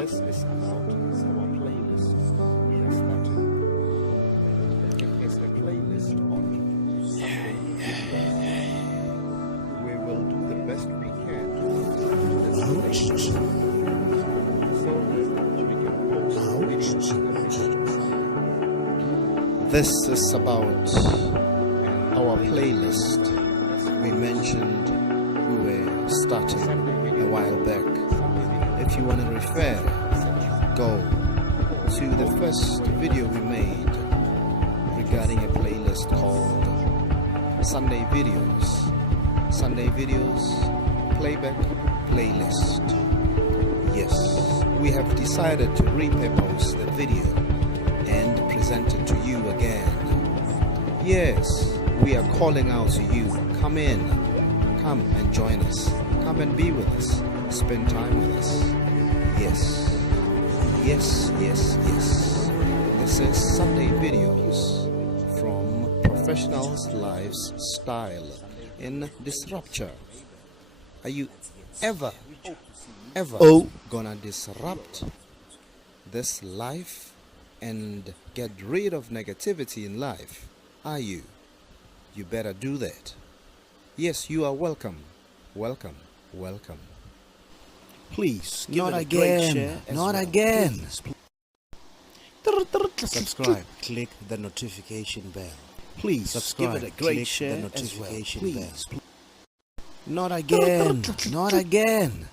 This is about our playlist. We have started. It's a playlist on Sunday. We will do the best we can. So we can post videos and everything. This is about our playlist. We mentioned we were starting a while back. If you want to refer, go to the first video we made regarding a playlist called Sunday Videos. Sunday Videos Playback Playlist. Yes, we have decided to repurpose the video and present it to you again. Yes, we are calling out to you. Come in, come and join us. Come and be with us. Spend time with us. Yes. Yes, yes, yes. This is Sunday Videos from Professionals' Lives Style in Disrupt. Are you ever gonna disrupt this life and get rid of negativity in life? Are you? You better do that. Yes, you are welcome. Welcome. Welcome. Please give Not it a again. great share as Not well. again. Please. Subscribe. Click the notification bell. Please Subscribe. give it a great Click share the as well. notification Please. bell. Not again. Not again.